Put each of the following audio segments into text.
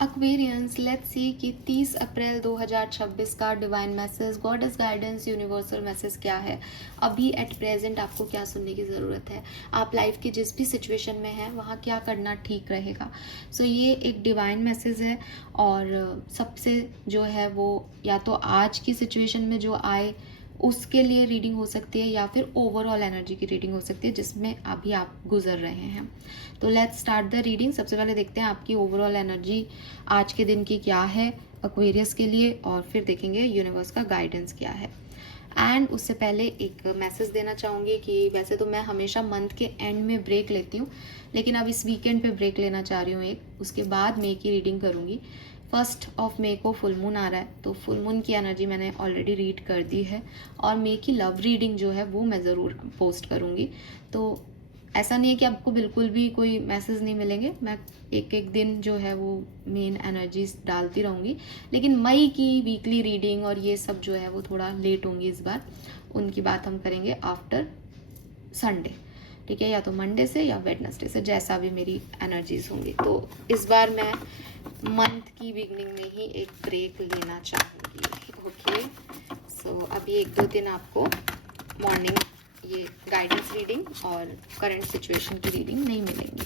Aquarians, let's see कि 30 April 2026 का divine message, goddess guidance, universal message क्या है। अभी एट प्रेजेंट आपको क्या सुनने की ज़रूरत है, आप लाइफ की जिस भी सिचुएशन में हैं वहाँ क्या करना ठीक रहेगा। सो ये एक डिवाइन मैसेज है और सबसे जो है वो या तो आज की सिचुएशन में जो आए उसके लिए रीडिंग हो सकती है या फिर ओवरऑल एनर्जी की रीडिंग हो सकती है जिसमें अभी आप गुजर रहे हैं। तो लेट्स स्टार्ट द रीडिंग। सबसे पहले देखते हैं आपकी ओवरऑल एनर्जी आज के दिन की क्या है एक्वेरियस के लिए, और फिर देखेंगे यूनिवर्स का गाइडेंस क्या है। एंड उससे पहले एक मैसेज देना चाहूँगी कि वैसे तो मैं हमेशा मंथ के एंड में ब्रेक लेती हूँ, लेकिन अब इस वीकेंड पे ब्रेक लेना चाह रही हूँ एक, उसके बाद मे की रीडिंग करूँगी। 1 मे को फुल मून आ रहा है, तो फुल मून की एनर्जी मैंने ऑलरेडी रीड कर दी है और मे की लव रीडिंग जो है वो मैं ज़रूर पोस्ट करूँगी। तो ऐसा नहीं है कि आपको बिल्कुल भी कोई मैसेज नहीं मिलेंगे, मैं एक एक दिन जो है वो मेन एनर्जीज डालती रहूँगी, लेकिन मई की वीकली रीडिंग और ये सब जो है वो थोड़ा लेट होंगी इस बार। उनकी बात हम करेंगे आफ्टर संडे, ठीक है, या तो मंडे से या वेडनेसडे से, जैसा भी मेरी एनर्जीज होंगी। तो इस बार मैं मंथ की बिगनिंग में ही एक ब्रेक लेना चाहूँगी। ओके, सो अभी 1-2 दिन आपको मॉर्निंग ये गाइडेंस रीडिंग और करंट सिचुएशन की रीडिंग नहीं मिलेंगी।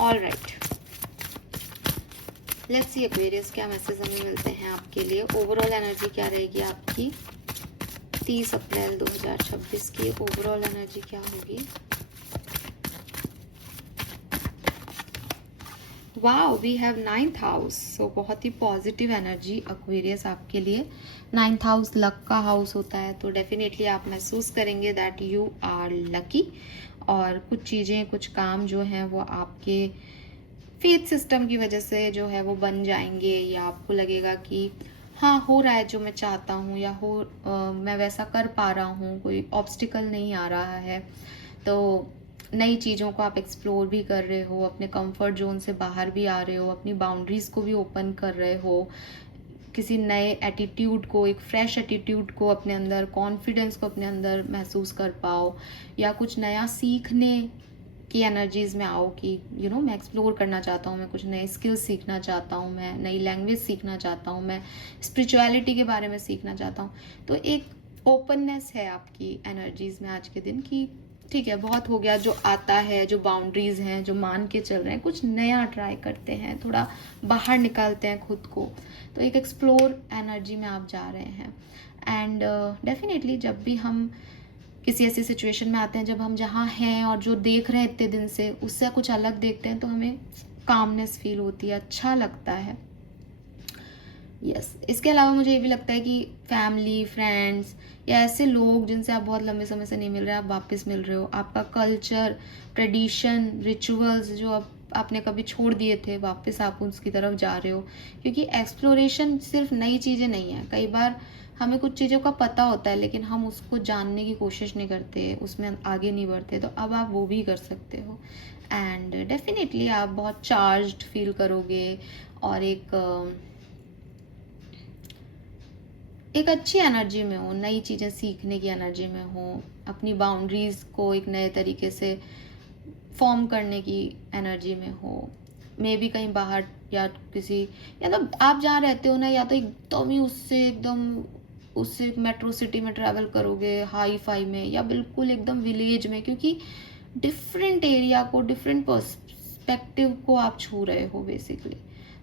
All right, let's see Aquarius क्या मैसेज हमें मिलते हैं आपके लिए। ओवरऑल एनर्जी क्या रहेगी आपकी 30 अप्रैल 2026 की ओवरऑल एनर्जी क्या होगी। Wow, we have 9th house, so बहुत ही पॉजिटिव एनर्जी एक्वेरियस आपके लिए। 9th हाउस लक का हाउस होता है, तो डेफिनेटली आप महसूस करेंगे दैट यू आर लकी, और कुछ चीज़ें कुछ काम जो हैं वो आपके फेथ सिस्टम की वजह से जो है वो बन जाएंगे, या आपको लगेगा कि हाँ हो रहा है जो मैं चाहता हूँ, या मैं वैसा कर पा रहा हूँ, कोई ऑब्स्टिकल नहीं आ रहा है। तो नई चीज़ों को आप एक्सप्लोर भी कर रहे हो, अपने कंफर्ट जोन से बाहर भी आ रहे हो, अपनी बाउंड्रीज़ को भी ओपन कर रहे हो, किसी नए एटीट्यूड को, एक फ्रेश एटीट्यूड को अपने अंदर, कॉन्फिडेंस को अपने अंदर महसूस कर पाओ, या कुछ नया सीखने की एनर्जीज में आओ कि मैं एक्सप्लोर करना चाहता हूँ, मैं कुछ नए स्किल्स सीखना चाहता हूँ, मैं नई लैंग्वेज सीखना चाहता हूँ, मैं स्पिरिचुअलिटी के बारे में सीखना चाहता हूँ। तो एक ओपननेस है आपकी एनर्जीज में आज के दिन की, ठीक है बहुत हो गया जो आता है, जो बाउंड्रीज हैं जो मान के चल रहे हैं, कुछ नया ट्राई करते हैं, थोड़ा बाहर निकालते हैं खुद को। तो एक एक्सप्लोर एनर्जी में आप जा रहे हैं। एंड डेफिनेटली जब भी हम किसी ऐसी सिचुएशन में आते हैं जब हम जहाँ हैं और जो देख रहे हैं इतने दिन से उससे कुछ अलग देखते हैं, तो हमें कामनेस फील होती है, अच्छा लगता है। इसके अलावा मुझे ये भी लगता है कि फैमिली, फ्रेंड्स या ऐसे लोग जिनसे आप बहुत लंबे समय से नहीं मिल रहे, आप वापस मिल रहे हो, आपका कल्चर, ट्रेडिशन, रिचुअल्स जो आपने कभी छोड़ दिए थे, वापस आप उसकी तरफ जा रहे हो। क्योंकि एक्सप्लोरेशन सिर्फ नई चीज़ें नहीं है, कई बार हमें कुछ चीज़ों का पता होता है लेकिन हम उसको जानने की कोशिश नहीं करते, उसमें आगे नहीं बढ़ते, तो अब आप वो भी कर सकते हो। एंड डेफिनेटली आप बहुत चार्ज्ड फील करोगे और एक अच्छी एनर्जी में हो, नई चीज़ें सीखने की एनर्जी में हो, अपनी बाउंड्रीज़ को एक नए तरीके से फॉर्म करने की एनर्जी में हो, मे भी कहीं बाहर या किसी, या तो आप जहाँ रहते हो ना, या तो एकदम उससे मेट्रो सिटी में ट्रैवल करोगे हाई फाई में, या बिल्कुल एकदम विलेज में, क्योंकि डिफरेंट एरिया को, डिफरेंट पर्सपेक्टिव को आप छू रहे हो बेसिकली।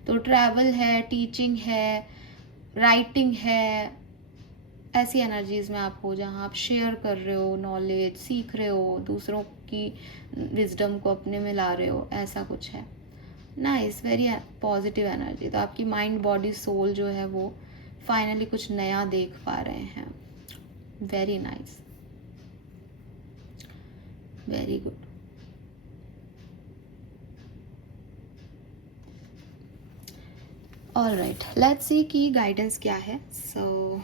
तो ट्रैवल है, टीचिंग है, राइटिंग है, ऐसी एनर्जीज में आप हो जहाँ आप शेयर कर रहे हो, नॉलेज सीख रहे हो, दूसरों की विजडम को अपने में ला रहे हो, ऐसा कुछ है। Nice, very positive energy. तो आपकी माइंड, बॉडी, सोल जो है वो फाइनली कुछ नया देख पा रहे हैं। Very nice, very good. All right, let's see कि गाइडेंस क्या है। सो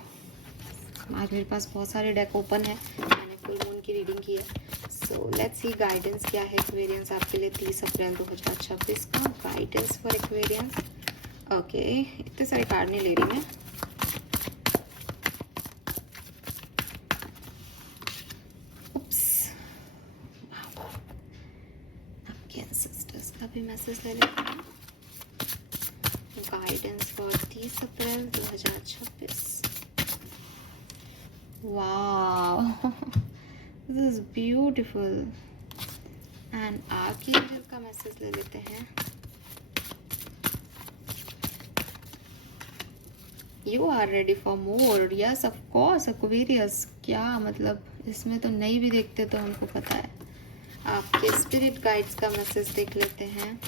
आज मेरे पास बहुत सारे डेक ओपन है, मैंने फुल मून की रीडिंग की है। सो लेट्स सी गाइडेंस क्या है एक्वेरियंस आपके लिए 30 अप्रैल 2026 का। Guidance for Aquarians. ओके, इतने सारे कार्ड नहीं ले रही मैं। आपके एंसेस्टर्स का भी मैसेज ले लेते हैं। Guidance for 30 April 2026। Wow, this is beautiful. And archangel का मैसेज ले लेते हैं। You are ready for more, yes of course Aquarius. क्या मतलब, इसमें तो नहीं भी देखते तो हमको पता है। आपके स्पिरिट गाइड्स का मैसेज देख लेते हैं।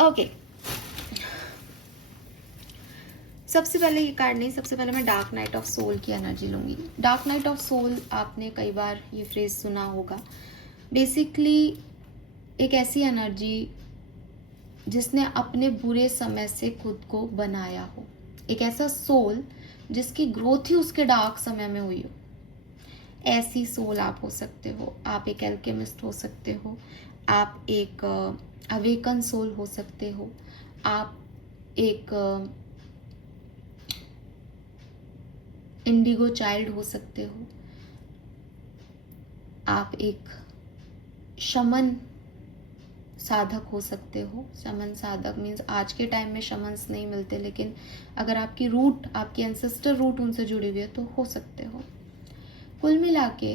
ओके, सबसे पहले ये कार्ड नहीं, सबसे पहले मैं डार्क नाइट ऑफ सोल की एनर्जी लूंगी। डार्क नाइट ऑफ सोल, आपने कई बार ये फ्रेज सुना होगा। बेसिकली एक ऐसी एनर्जी जिसने अपने बुरे समय से खुद को बनाया हो, एक ऐसा सोल जिसकी ग्रोथ ही उसके डार्क समय में हुई हो। ऐसी सोल आप हो सकते हो। आप एक एल्केमिस्ट हो सकते हो, आप एक अवेकन सोल हो सकते हो, आप एक इंडिगो चाइल्ड हो सकते हो, आप एक शमन साधक हो सकते हो। शमन साधक मीन्स आज के टाइम में शमन्स नहीं मिलते, लेकिन अगर आपकी रूट, आपकी एंसेस्टर रूट उनसे जुड़ी हुई है तो हो सकते हो। कुल मिला के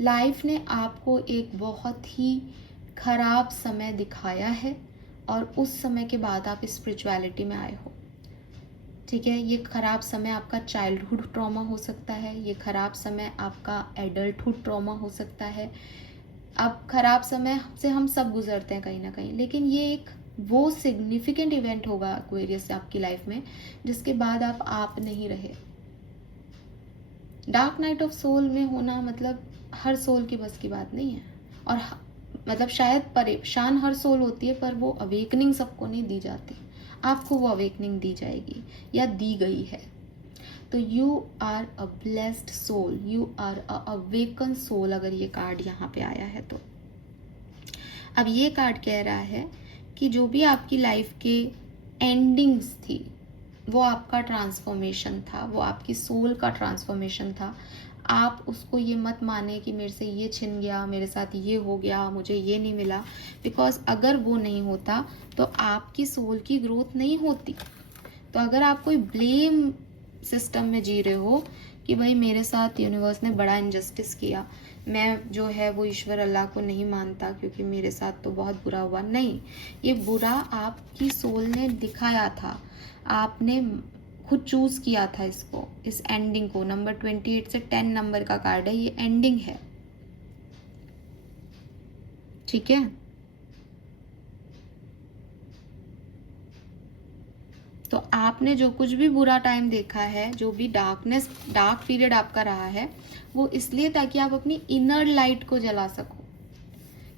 लाइफ ने आपको एक बहुत ही खराब समय दिखाया है और उस समय के बाद आप स्पिरिचुअलिटी में आए हो। ठीक है, ये खराब समय आपका चाइल्डहुड ट्रॉमा हो सकता है, ये खराब समय आपका एडल्टहुड ट्रॉमा हो सकता है। अब खराब समय से हम सब गुजरते हैं कहीं ना कहीं, लेकिन ये एक वो सिग्निफिकेंट इवेंट होगा एक्वेरियस से आपकी लाइफ में जिसके बाद आप नहीं रहे। डार्क नाइट ऑफ सोल में होना मतलब हर सोल की बस की बात नहीं है, और मतलब शायद परेशान हर सोल होती है, पर वो अवेकनिंग सबको नहीं दी जाती। आपको वो अवेकनिंग दी जाएगी या दी गई है। तो you are a blessed soul, you are a awaken soul, अगर ये कार्ड यहाँ पे आया है तो। अब ये कार्ड कह रहा है कि जो भी आपकी लाइफ के एंडिंग्स थी वो आपका ट्रांसफॉर्मेशन था, वो आपकी सोल का ट्रांसफॉर्मेशन था। आप उसको ये मत माने कि मेरे से ये छिन गया, मेरे साथ ये हो गया, मुझे ये नहीं मिला, बिकॉज अगर वो नहीं होता तो आपकी सोल की ग्रोथ नहीं होती। तो अगर आप कोई ब्लेम सिस्टम में जी रहे हो कि भाई मेरे साथ यूनिवर्स ने बड़ा इनजस्टिस किया, मैं जो है वो ईश्वर अल्लाह को नहीं मानता क्योंकि मेरे साथ तो बहुत बुरा हुआ, नहीं, ये बुरा आपकी सोल ने दिखाया था, आपने खुद चूज किया था इसको, इस एंडिंग को। नंबर 28 से 10 नंबर का कार्ड है, ये एंडिंग है। ठीक है, तो आपने जो कुछ भी बुरा टाइम देखा है, जो भी डार्क पीरियड आपका रहा है, वो इसलिए ताकि आप अपनी इनर लाइट को जला सको।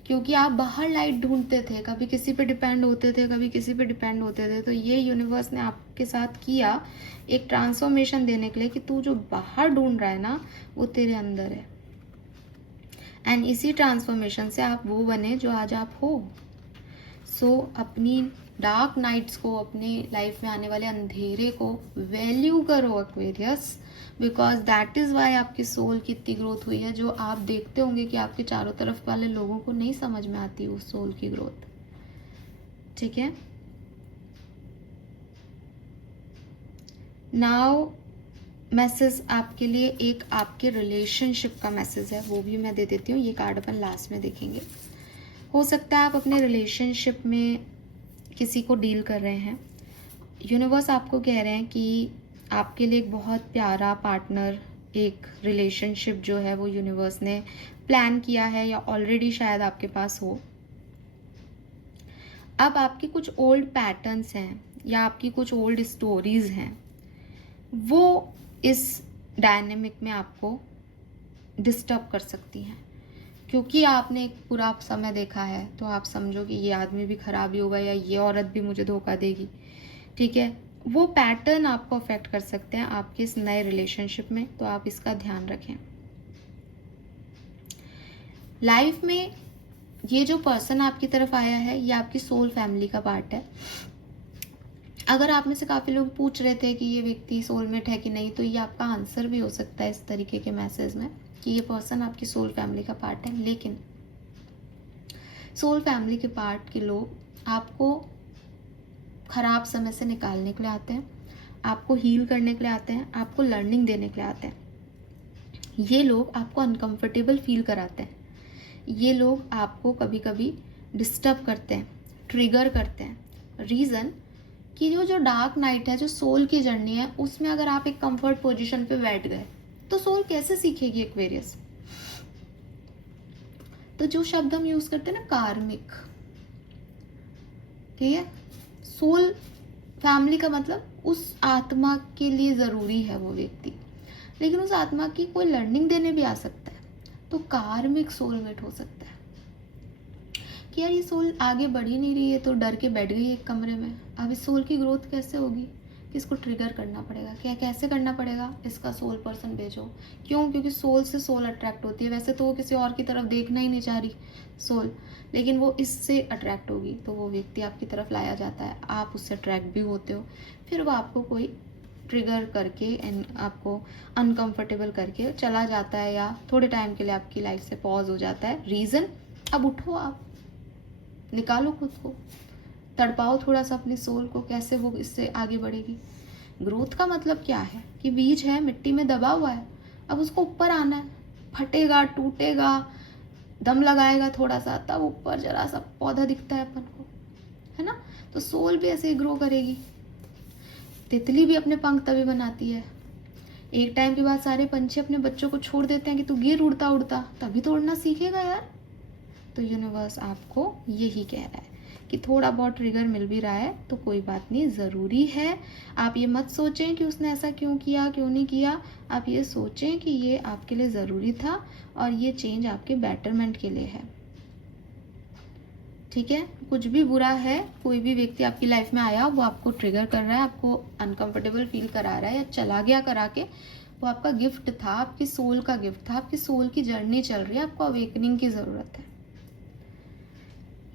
क्योंकि आप बाहर लाइट ढूंढते थे, कभी किसी पे डिपेंड होते थे, कभी किसी पे डिपेंड होते थे। तो ये यूनिवर्स ने आपके साथ किया एक ट्रांसफॉर्मेशन देने के लिए कि तू जो बाहर ढूंढ रहा है ना, वो तेरे अंदर है। एंड इसी ट्रांसफॉर्मेशन से आप वो बने जो आज आप हो। सो अपनी डार्क नाइट्स को, अपनी लाइफ में आने वाले अंधेरे को वैल्यू करो Aquarius, because that is why आपकी सोल की इतनी ग्रोथ हुई है, जो आप देखते होंगे कि आपके चारों तरफ वाले लोगों को नहीं समझ में आती उस सोल की ग्रोथ। ठीक है, नाउ मैसेज आपके लिए एक आपके रिलेशनशिप का मैसेज है, वो भी मैं दे देती हूँ। ये कार्ड अपन लास्ट में देखेंगे। हो सकता है आप अपने रिलेशनशिप में किसी को डील कर रहे हैं। यूनिवर्स आपको कह रहे हैं कि आपके लिए एक बहुत प्यारा पार्टनर, एक रिलेशनशिप जो है वो यूनिवर्स ने प्लान किया है या ऑलरेडी शायद आपके पास हो। अब आपके कुछ ओल्ड पैटर्न्स हैं या आपकी कुछ ओल्ड स्टोरीज हैं, वो इस डायनेमिक में आपको डिस्टर्ब कर सकती हैं। क्योंकि आपने एक पूरा समय देखा है तो आप समझो कि ये आदमी भी खराब ही होगा या ये औरत भी मुझे धोखा देगी। ठीक है, वो पैटर्न आपको अफेक्ट कर सकते हैं आपके इस नए रिलेशनशिप में, तो आप इसका ध्यान रखें। लाइफ में ये जो पर्सन आपकी तरफ आया है, ये आपकी सोल फैमिली का पार्ट है। अगर आप में से काफ़ी लोग पूछ रहे थे कि ये व्यक्ति सोलमेट है कि नहीं, तो ये आपका आंसर भी हो सकता है इस तरीके के मैसेज में कि ये पर्सन आपकी सोल फैमिली का पार्ट है। लेकिन सोल फैमिली के पार्ट के लोग आपको खराब समय से निकालने के लिए आते हैं, आपको हील करने के लिए आते हैं, आपको लर्निंग देने के लिए आते हैं। ये लोग आपको अनकंफर्टेबल फील कराते हैं, ये लोग आपको कभी कभी डिस्टर्ब करते हैं, ट्रिगर करते हैं। रीज़न कि जो डार्क नाइट है, जो सोल की जर्नी है, उसमें अगर आप एक कंफर्ट पोजीशन पे बैठ गए तो सोल कैसे सीखेगी एक्वेरियस। तो जो शब्द हम यूज करते हैं ना, कार्मिक, ठीक है, सोल फैमिली का मतलब उस आत्मा के लिए जरूरी है वो व्यक्ति, लेकिन उस आत्मा की कोई लर्निंग देने भी आ सकता है। तो कार्मिक सोलमेट हो सकता है कि यार ये सोल आगे बढ़ ही नहीं रही है, तो डर के बैठ गई एक कमरे में। अब इस सोल की ग्रोथ कैसे होगी, किसको ट्रिगर करना पड़ेगा, क्या कैसे करना पड़ेगा, इसका सोल पर्सन भेजो। क्यों? क्योंकि सोल से सोल अट्रैक्ट होती है। वैसे तो वो किसी और की तरफ देखना ही नहीं चाह रही सोल, लेकिन वो इससे अट्रैक्ट होगी, तो वो व्यक्ति आपकी तरफ लाया जाता है, आप उससे अट्रैक्ट भी होते हो। फिर वो आपको कोई ट्रिगर करके एंड आपको अनकंफर्टेबल करके चला जाता है, या थोड़े टाइम के लिए आपकी लाइफ से पॉज हो जाता है। रीज़न, अब उठो, आप निकालो खुद को, तड़पाओ थोड़ा सा अपनी सोल को, कैसे वो इससे आगे बढ़ेगी। ग्रोथ का मतलब क्या है कि बीज है, मिट्टी में दबा हुआ है, अब उसको ऊपर आना है, फटेगा, टूटेगा, दम लगाएगा थोड़ा सा, तब ऊपर जरा सा पौधा दिखता है अपन को, है ना। तो सोल भी ऐसे ही ग्रो करेगी। तितली भी अपने पंख तभी बनाती है, एक टाइम के बाद सारे पंछी अपने बच्चों को छोड़ देते हैं कि तू गिर उड़ता उड़ता, तभी तो उड़ना सीखेगा यार। तो यूनिवर्स आपको यही कह रहा है कि थोड़ा बहुत ट्रिगर मिल भी रहा है तो कोई बात नहीं, ज़रूरी है। आप ये मत सोचें कि उसने ऐसा क्यों किया, क्यों नहीं किया। आप ये सोचें कि ये आपके लिए ज़रूरी था और ये चेंज आपके बेटरमेंट के लिए है, ठीक है। कुछ भी बुरा है, कोई भी व्यक्ति आपकी लाइफ में आया, वो आपको ट्रिगर कर रहा है, आपको अनकंफर्टेबल फील करा रहा है या चला गया करा के, वो आपका गिफ्ट था, आपकी सोल का गिफ्ट था, आपकी सोल की जर्नी चल रही है, आपको अवेकनिंग की ज़रूरत है।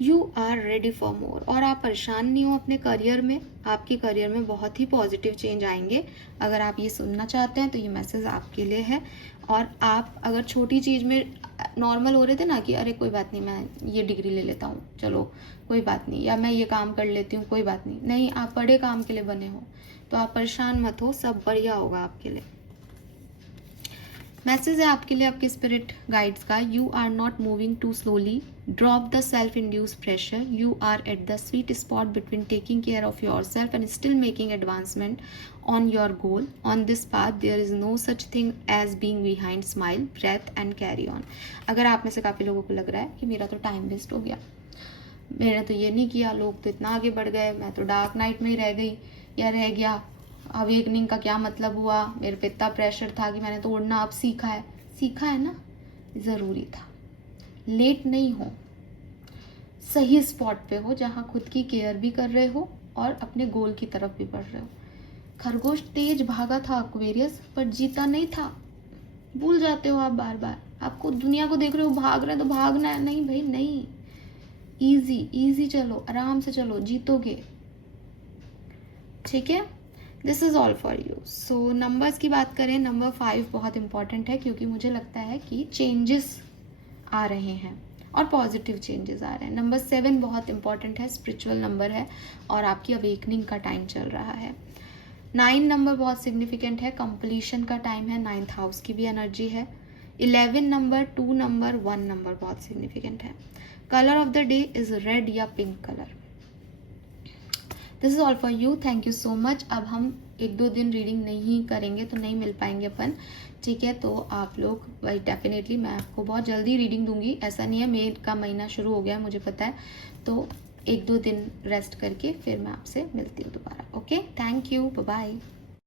You are ready for more. और आप परेशान नहीं हो अपने करियर में, आपके करियर में बहुत ही पॉजिटिव चेंज आएंगे। अगर आप ये सुनना चाहते हैं तो ये मैसेज आपके लिए है। और आप अगर छोटी चीज़ में नॉर्मल हो रहे थे ना कि अरे कोई बात नहीं, मैं ये डिग्री ले लेता हूँ, चलो कोई बात नहीं, या मैं ये काम कर लेती हूँ, कोई बात नहीं, नहीं, आप बड़े काम के लिए बने हो, तो आप परेशान मत हो, सब बढ़िया होगा आपके लिए। मैसेज है आपके लिए आपके स्पिरिट गाइड्स का, you are not moving too slowly, drop the self induce pressure, you are at the sweet spot between taking care of yourself and still making advancement on your goal. On this path there is no such thing as being behind. Smile, breath and carry on. अगर आप में से काफ़ी लोगों को लग रहा है कि मेरा तो टाइम वेस्ट हो गया, मैंने तो ये नहीं किया, लोग तो इतना आगे बढ़ गए, मैं तो डार्क नाइट में ही रह गई या रह गया, अवेकनिंग का क्या मतलब हुआ, मेरे पे इतना प्रेशर था कि मैंने तो उड़ना अब सीखा है। सीखा है ना, ज़रूरी था। लेट नहीं हो, सही स्पॉट पे हो जहाँ खुद की केयर भी कर रहे हो और अपने गोल की तरफ भी बढ़ रहे हो। खरगोश तेज भागा था एक्वेरियस, पर जीता नहीं था। भूल जाते हो आप बार बार, आपको दुनिया को देख रहे हो भाग रहे हैं तो भागना है, नहीं भाई नहीं, इजी इजी चलो, आराम से चलो, जीतोगे, ठीक है। This is all for you. So numbers की बात करें, नंबर 5 बहुत इंपॉर्टेंट है, क्योंकि मुझे लगता है कि चेंजेस आ रहे हैं और पॉजिटिव चेंजेस आ रहे हैं। नंबर 7 बहुत इंपॉर्टेंट है, स्पिरिचुअल नंबर है और आपकी अवेकनिंग का टाइम चल रहा है। 9 नंबर बहुत सिग्निफिकेंट है, कंप्लीशन का टाइम है, 9th हाउस की भी एनर्जी है। 11 नंबर, 2 नंबर, 1 नंबर बहुत सिग्निफिकेंट है। Colour of the day is red या pink colour. This is all for you, thank you so much. अब हम 1-2 दिन रीडिंग नहीं करेंगे तो नहीं मिल पाएंगे अपन, ठीक है। तो आप लोग भाई डेफिनेटली मैं आपको बहुत जल्दी रीडिंग दूंगी, ऐसा नहीं है, मई का महीना शुरू हो गया मुझे पता है, तो 1-2 दिन रेस्ट करके फिर मैं आपसे मिलती हूँ दोबारा। Okay, thank you, bye bye.